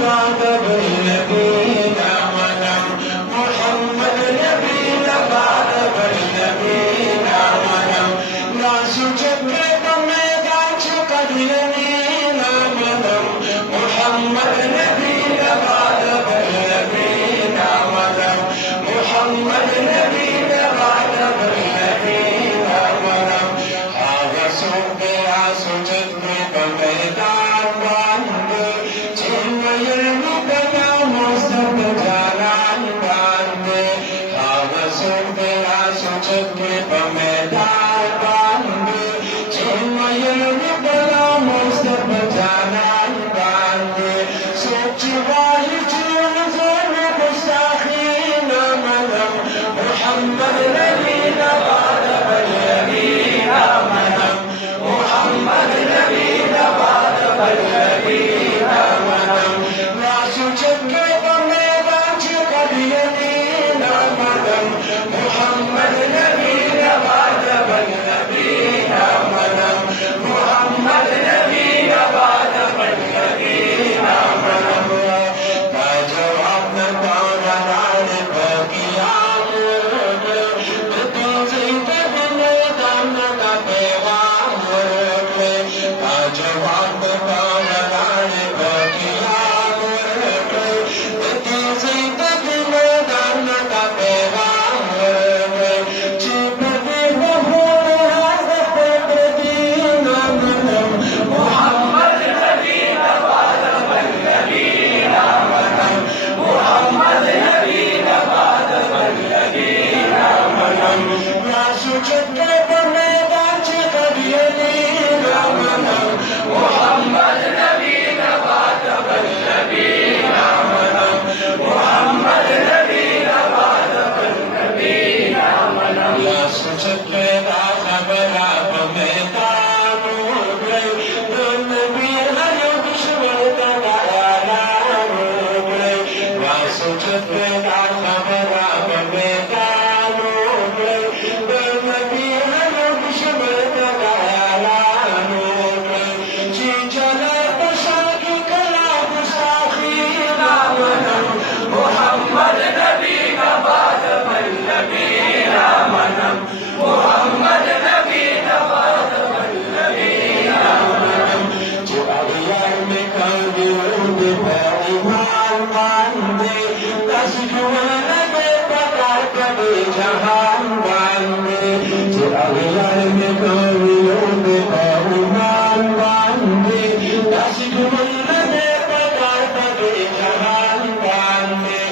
بعد بالنبينا ولم محمد نبينا بعد بالنبينا ولم ناس جبت ميدان قد يمينا ولم محمد نبينا بعد بالنبينا ولم محمد نبينا بعد بالنبينا ولم هذا سوق راس جبت ميدان بانده جن يرمدنا مصطفى جلال بانده هذا سوق راس جبت ميدان بانده جن يرمدنا مصطفى جلال بانده سوق واهي جوزن مستخين ملم محمد نبينا بعد بالنبينا ملم محمد نبينا بعد بالنبينا ملم ناس جبت ميدان قد يمينا ملم محمد نبينا بعد بالنبينا ملم محمد نبينا بعد بالنبينا ملم فجواب نقول على البقيان بتوزيد بالميدان كبيران فجواب نقول على البقيان بتوزيد بالميدان كبيران جيب بيبهون هذا بدينا منهم محمد نبينا بعد بالنبينا منهم محمد نبينا بعد بالنبينا منهم ناس جبت ميدان قد يمينا منهم محمد نبينا بعد بالنبينا منهم محمد نبينا بعد بالنبينا منهم ناس جبت خبر بميدان بالنبي هل يبشر تبعنا ناس جبت خبر بميدان بالنبي هل يبشر تبعنا جي جلال بشاكي كلام ساخينا منهم محمد نبينا بعد بالنبينا منهم محمد نبينا بعد بالنبينا منهم جو أغيار مكاويون بفائمان باندي تسجون ببقار كبي جهان باندي جو أغيار مكاويون بفائمان باندي تسجون ببقار كبي جهان باندي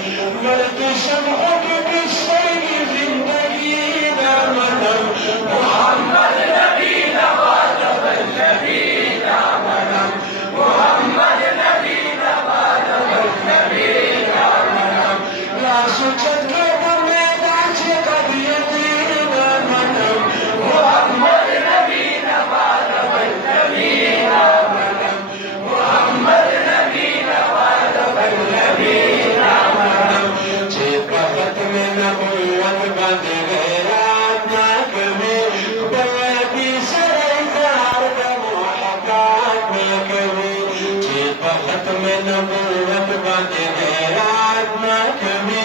ملك شمعك بشيء زندگينا منم محمد نبينا بعد بالنبينا منم محمد نبينا بعد بالنبينا منم لا سجد ميدان قد يمينا منم محمد نبينا بعد بالنبينا منم محمد نبينا بعد بالنبينا منم جيب ختم نبوة بدريات نكبي بلدي سريت عرض محقات نكبي جيب ختم نبوة بدريات نكبي